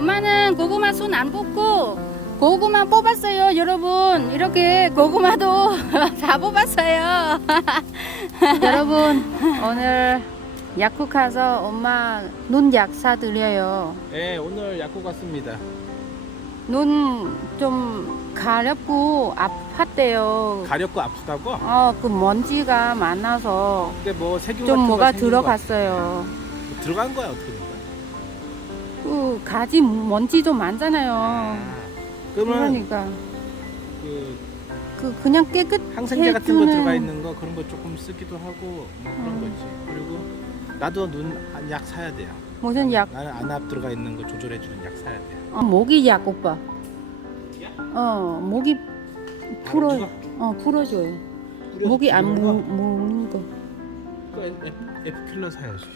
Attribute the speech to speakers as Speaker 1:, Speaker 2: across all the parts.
Speaker 1: 엄마는 고구마 손 안 뽑고 고구마 뽑았어요, 여러분. 이렇게 고구마도 다 뽑았어요. 여러분, 오늘 약국 가서 엄마 눈약 사드려요.
Speaker 2: 네, 오늘 약국 갔습니다.
Speaker 1: 눈 좀 가렵고 아팠대요.
Speaker 2: 가렵고 아프다고?
Speaker 1: 어, 그 먼지가 많아서
Speaker 2: 근데 뭐 세균
Speaker 1: 좀
Speaker 2: 같은
Speaker 1: 뭐가
Speaker 2: 생긴
Speaker 1: 들어갔어요.
Speaker 2: 거 들어간 거야 어떻게 된 거야?
Speaker 1: 그 가지 먼지 좀 많잖아요.
Speaker 2: 아, 그러면
Speaker 1: 그러니까
Speaker 2: 그
Speaker 1: 그 그냥 깨끗
Speaker 2: 항생제 같은 거
Speaker 1: 해주는-
Speaker 2: 들어가 있는 거 그런 거 조금 쓰기도 하고 뭐 그런
Speaker 1: 음.
Speaker 2: 거지. 그리고 나도 눈 약 사야 돼요.
Speaker 1: 무슨 약?
Speaker 2: 나는 안압 들어가 있는 거 조절해 주는 약 사야 돼.
Speaker 1: 어, 모기 약 오빠. 어 모기 풀어
Speaker 2: 누가
Speaker 1: 어 풀어줘요.
Speaker 2: 뿌려서
Speaker 1: 모기 안
Speaker 2: 죽이는
Speaker 1: 무,
Speaker 2: 거?
Speaker 1: 무는 거
Speaker 2: 그거 F, F 킬러 사야지.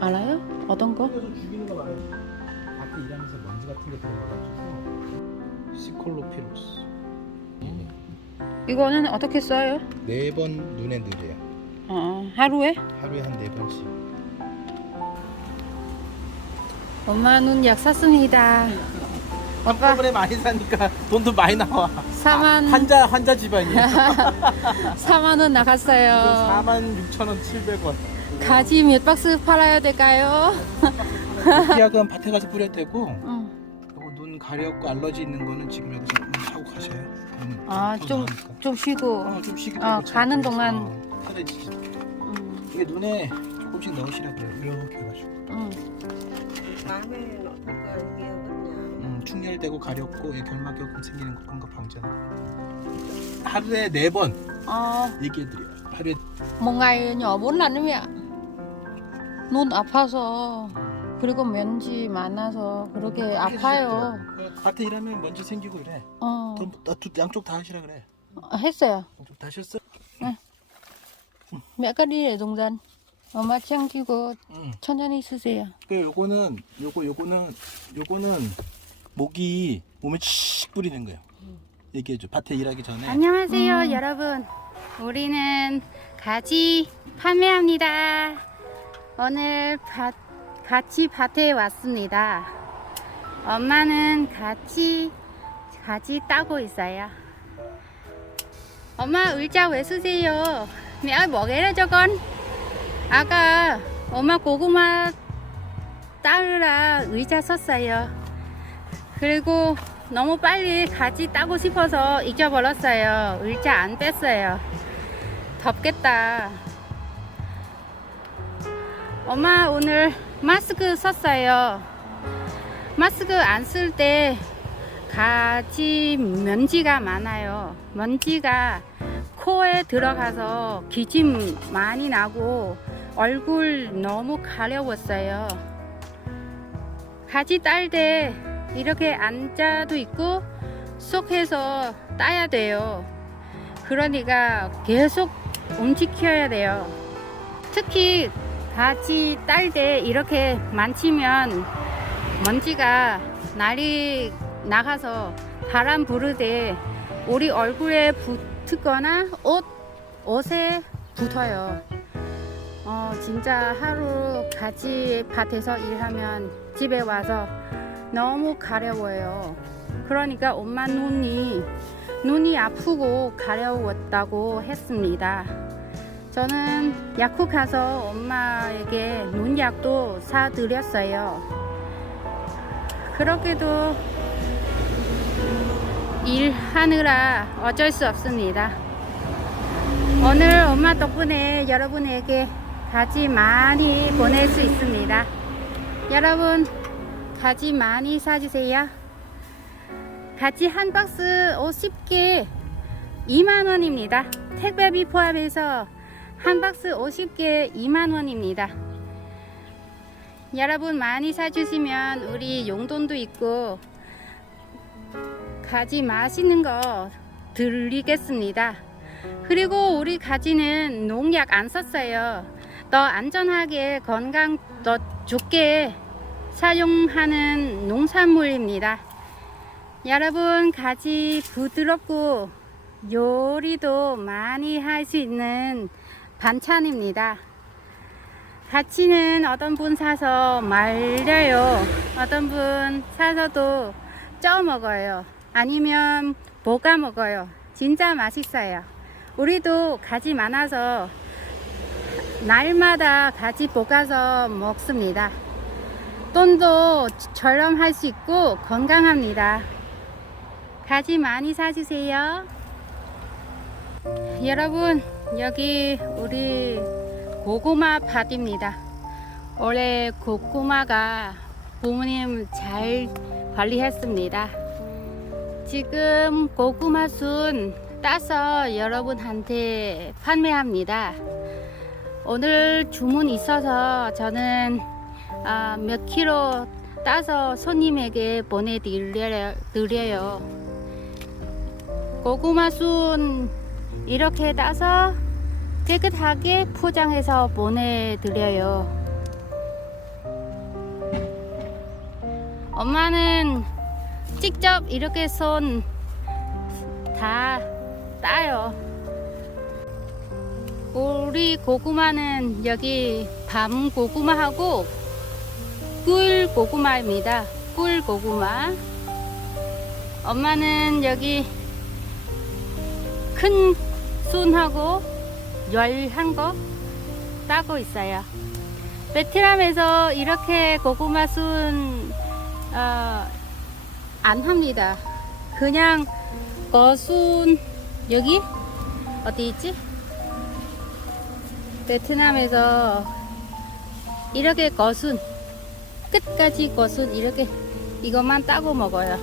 Speaker 1: 알아요? 어떤 거?
Speaker 2: 죽이는. 밖에 일하면서 먼지 같은 게 들어가가지고 시콜로피로스.
Speaker 1: 이거는 어떻게 써요?
Speaker 2: 네 번 눈에 넣으래요.
Speaker 1: 어 하루에?
Speaker 2: 하루에 한 네 번씩.
Speaker 1: 엄마 눈 약 샀습니다. 오빠
Speaker 2: 한꺼번에 많이 사니까 돈도 많이 나와.
Speaker 1: 4만
Speaker 2: 환자 환자 집안이야.
Speaker 1: 4만 원 나갔어요.
Speaker 2: 4만 6천 원 700원.
Speaker 1: 가지 몇 박스 팔아야 될까요?
Speaker 2: 약은 밭에 가서 뿌려도 되고
Speaker 1: 응.
Speaker 2: 요거 눈 가렵고 알러지 있는 거는 지금 여기서 그냥 사고 가셔요. 그러면
Speaker 1: 아,
Speaker 2: 더
Speaker 1: 좀-
Speaker 2: 나으니까.
Speaker 1: 좀 쉬고.
Speaker 2: 어, 좀 쉬기도
Speaker 1: 어,
Speaker 2: 하고
Speaker 1: 가는
Speaker 2: 참
Speaker 1: 동안.
Speaker 2: 어, 편해지지.
Speaker 1: 응.
Speaker 2: 이게 눈에 조금씩 넣으시라 그래요. 이렇게 해가지고.
Speaker 1: 응.
Speaker 3: 밤에는 어떨 거 아니겠냐.
Speaker 2: 음, 충혈되고 가렵고 이 결막염 생기는 거 그런 거 방지하는 거. 하루에 네 번
Speaker 1: 어,
Speaker 2: 얘기해드려요. 하루에
Speaker 1: một ngày nhỏ bốn lần đấy mẹ. 눈 아파서 그리고 먼지 많아서 그렇게 아파요.
Speaker 2: 밭에 일하면 먼지 생기고 그래.
Speaker 1: 어,
Speaker 2: 또, 또, 두- 양쪽 다 하시라 그래.
Speaker 1: 했어요.
Speaker 2: 양쪽 다 하셨어?
Speaker 1: đi để dùng dần. 엄마 챙기고
Speaker 2: 응.
Speaker 1: 천천히 쓰세요.
Speaker 2: 그 요거는 요거 요거는 요거는 모기 몸에 씩 뿌리는 거예요. 얘기해 줘. 밭에 일하기 전에.
Speaker 1: 안녕하세요, 음. 여러분. 우리는 가지 판매합니다. 오늘 밭, 같이 밭에 왔습니다. 엄마는 같이 가지 따고 있어요. 엄마 의자 왜 쓰세요? ra cho con. 아까 엄마 고구마 따르라 의자 썼어요. 그리고 너무 빨리 가지 따고 싶어서 잊어버렸어요. 의자 안 뺐어요. 덥겠다. 엄마 오늘 마스크 썼어요. 마스크 안 쓸 때 가지 먼지가 많아요. 먼지가 코에 들어가서 기침 많이 나고 얼굴 너무 가려웠어요. 가지 딸 때 이렇게 앉아도 있고 속해서 따야 돼요. 그러니까 계속 움직여야 돼요. 특히 가지 딸때 이렇게 만지면 먼지가 날이 나가서 바람 때 우리 얼굴에 붙거나 옷 옷에 붙어요. 어 진짜 하루 같이 밭에서 일하면 집에 와서 너무 가려워요. 그러니까 엄마 눈이 눈이 아프고 가려웠다고 했습니다. 저는 약국 가서 엄마에게 눈약도 사드렸어요. 그렇게도 일하느라 어쩔 수 없습니다. 오늘 엄마 덕분에 여러분에게 가지 많이 보낼 수 있습니다. 여러분, 가지 많이 사주세요. 가지 한 박스 50개 2만원입니다. 택배비 포함해서 한 박스 50개 2만원입니다. 여러분 많이 사주시면 우리 용돈도 있고 가지 맛있는 거 드리겠습니다. 그리고 우리 가지는 농약 안 썼어요. 더 안전하게 건강 더 좋게 사용하는 농산물입니다. 여러분 가지 부드럽고 요리도 많이 할 수 있는 반찬입니다. 가치는 어떤 분 사서 말려요. 어떤 분 사서도 쪄 먹어요. 아니면 볶아 먹어요. 진짜 맛있어요. 우리도 가지 많아서 날마다 가지 볶아서 먹습니다. 돈도 저렴할 수 있고 건강합니다. 가지 많이 사주세요. 여러분, 여기 우리 고구마 밭입니다. 올해 고구마가 부모님 잘 관리했습니다. 지금 고구마 순 따서 여러분한테 판매합니다. 오늘 주문 있어서 저는 아, 몇 킬로 따서 손님에게 보내드려요. 드려요. 고구마 순 이렇게 따서 깨끗하게 포장해서 보내드려요. 엄마는 직접 이렇게 손 다 따요. 우리 고구마는 여기 밤 고구마하고 꿀 고구마입니다. 꿀 고구마. 엄마는 여기 큰 순하고 열한 거 따고 있어요. 베트남에서 이렇게 고구마 순, 어, 안 합니다. 그냥 거순, 여기? 어디 있지? 베트남에서 이렇게 거순, 끝까지 거순, 이렇게 이것만 따고 먹어요.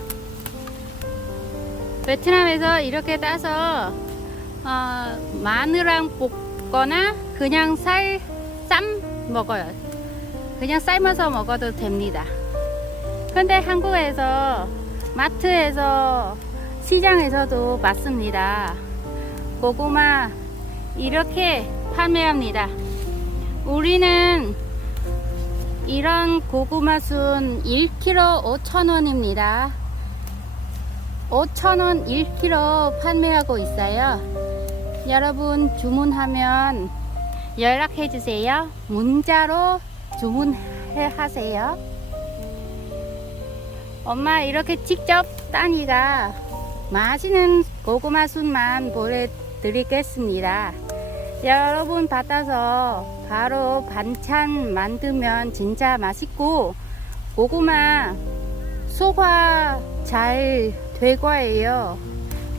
Speaker 1: 베트남에서 이렇게 따서 어, 마늘랑 볶거나 그냥 쌀, 쌈 먹어요. 그냥 삶아서 먹어도 됩니다. 근데 한국에서 마트에서 시장에서도 맞습니다. 고구마 이렇게 판매합니다. 우리는 이런 고구마 순 1kg 5,000원입니다. 5,000원 1kg 판매하고 있어요. 여러분 주문하면 연락해 주세요. 문자로 주문해 하세요. 엄마 이렇게 직접 따니까 맛있는 고구마 순만 보내드리겠습니다. 여러분 받아서 바로 반찬 만들면 진짜 맛있고 고구마 소화 잘 될 거예요.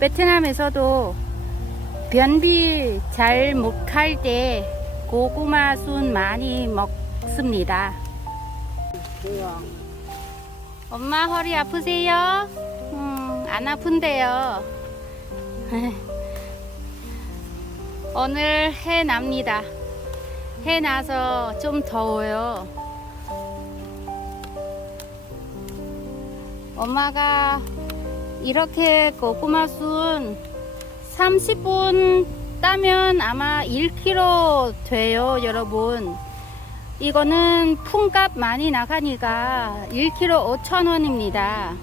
Speaker 1: 베트남에서도 변비 잘 못할 때 고구마 순 많이 먹습니다. 엄마 허리 아프세요? 음, 안 아픈데요. 오늘 해 납니다. 해 나서 좀 더워요. 엄마가 이렇게 고구마 순 30분 따면 아마 1kg 돼요, 여러분. 이거는 품값 많이 나가니까 1kg 5,000원입니다.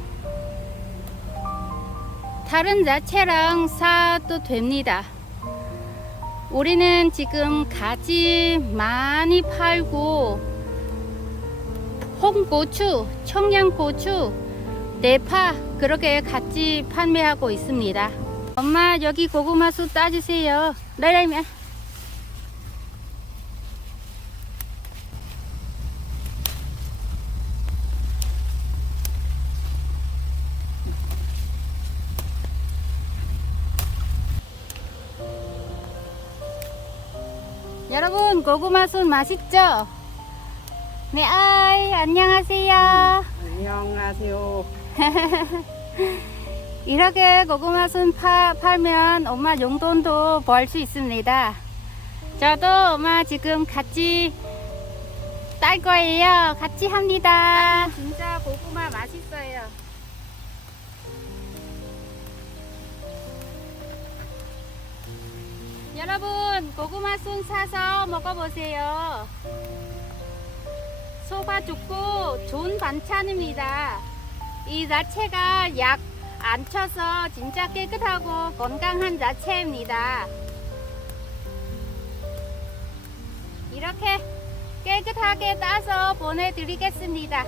Speaker 1: 다른 야채랑 사도 됩니다. 우리는 지금 가지 많이 팔고 홍고추, 청양고추, 대파 그렇게 같이 판매하고 있습니다. 엄마 여기 고구마 수 따주세요. 라이라이면. 여러분 고구마 순 맛있죠? 네, 아이 안녕하세요.
Speaker 3: 안녕하세요.
Speaker 1: 이렇게 고구마 순 파, 팔면 엄마 용돈도 벌 수 있습니다. 저도 엄마 지금 같이 딸 거예요. 같이 합니다. 진짜 고구마 맛있어요. 여러분 고구마 순 사서 먹어보세요. 소화 좋고 좋은 반찬입니다. 이 야채가 약 안 쳐서 진짜 깨끗하고 건강한 야채입니다. 이렇게 깨끗하게 따서 보내드리겠습니다.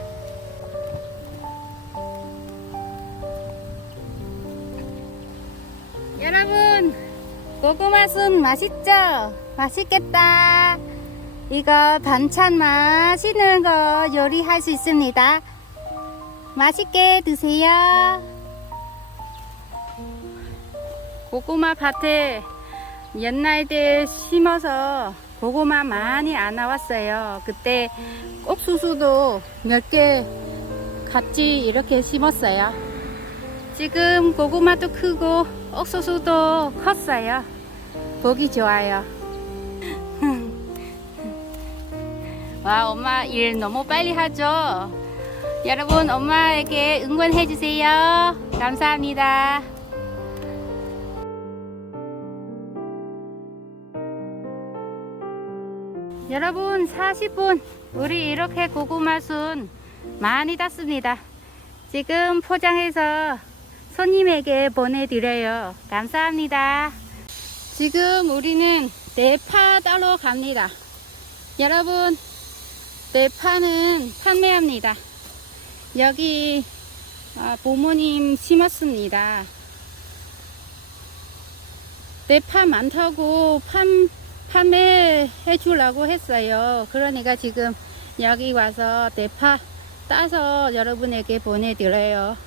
Speaker 1: 여러분, 고구마순 맛있죠? 맛있겠다. 이거 반찬 맛있는 거 요리할 수 있습니다. 맛있게 드세요. 고구마 밭에 옛날 때 심어서 고구마 많이 안 나왔어요. 그때 옥수수도 몇 개 같이 이렇게 심었어요. 지금 고구마도 크고 옥수수도 컸어요. 보기 좋아요. 와, 엄마 일 너무 빨리 하죠? 여러분, 엄마에게 응원해 주세요. 감사합니다. 여러분 40분 우리 이렇게 고구마순 많이 땄습니다. 지금 포장해서 손님에게 보내드려요. 감사합니다. 지금 우리는 대파 따러 갑니다. 여러분 대파는 판매합니다. 여기 아, 부모님 심었습니다. 대파 많다고 판 판매해 주려고 했어요. 그러니까 지금 여기 와서 대파 따서 여러분에게 보내드려요.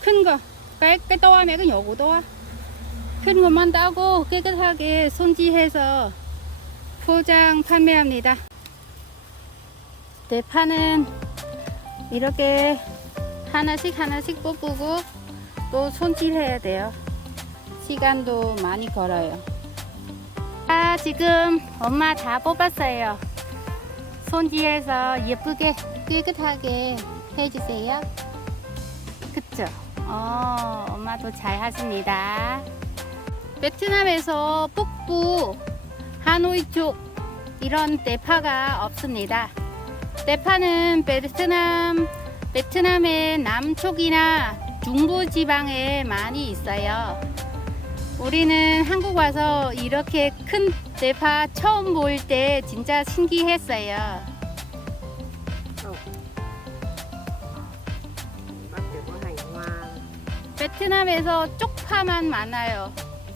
Speaker 1: 큰 거, nhỏ của to. 큰 것만 따고 깨끗하게 손질해서 포장 판매합니다. 대파는 이렇게 하나씩 하나씩 뽑고 또 손질해야 돼요. 시간도 많이 걸어요. 아, 지금 엄마 다 뽑았어요. 손질해서 예쁘게 깨끗하게 해주세요. 그쵸? 어, 엄마도 잘 하십니다. 베트남에서 북부 하노이 쪽 이런 대파가 없습니다. 대파는 베트남, 베트남의 남쪽이나 중부 지방에 많이 있어요. 우리는 한국 와서 이렇게 큰 대파 처음 볼때 진짜 신기했어요. 베트남에서 쪽파만 많아요.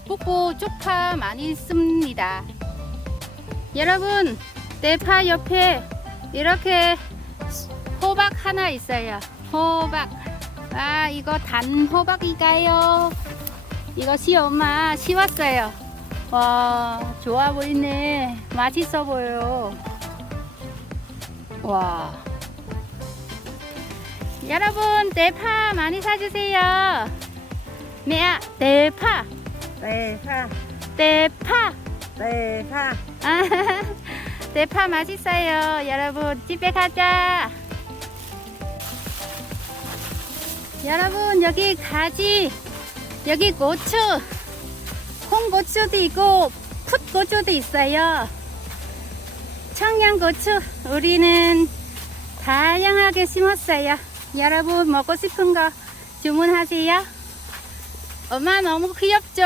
Speaker 1: 북부 쪽파 많이 씁니다. 여러분, 대파 옆에 이렇게 호박 하나 있어요. 호박. 아, 이거 단 호박이가요. 이거 시 엄마 시 왔어요. 와, 좋아 보이네. 맛있어 보여요. 와. 여러분, 대파 많이 사주세요. mẹ 대파 대파
Speaker 3: pha.
Speaker 1: 아, 대파 맛있어요 여러분 집에 가자 여러분 여기 가지 여기 고추 홍고추도 있고 풋고추도 있어요 청양고추 우리는 다양하게 심었어요 여러분 먹고 싶은 거 주문하세요 엄마 너무 귀엽죠?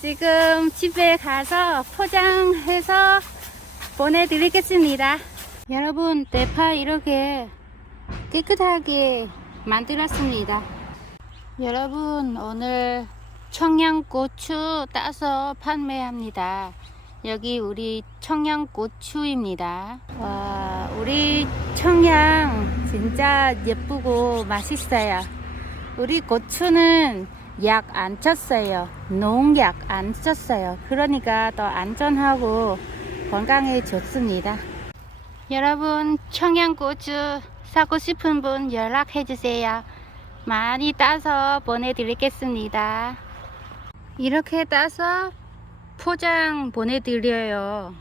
Speaker 1: 지금 집에 가서 포장해서 보내드리겠습니다. 여러분, 대파 이렇게 깨끗하게 만들었습니다. 여러분, 오늘 청양고추 따서 판매합니다. 여기 우리 청양고추입니다. 와, 우리 청양 진짜 예쁘고 맛있어요. 우리 고추는 약 안 쳤어요. 농약 안 쳤어요. 그러니까 더 안전하고 건강에 좋습니다. 여러분, 청양고추 사고 싶은 분 연락해 주세요. 많이 따서 보내드리겠습니다. 이렇게 따서 포장 보내드려요.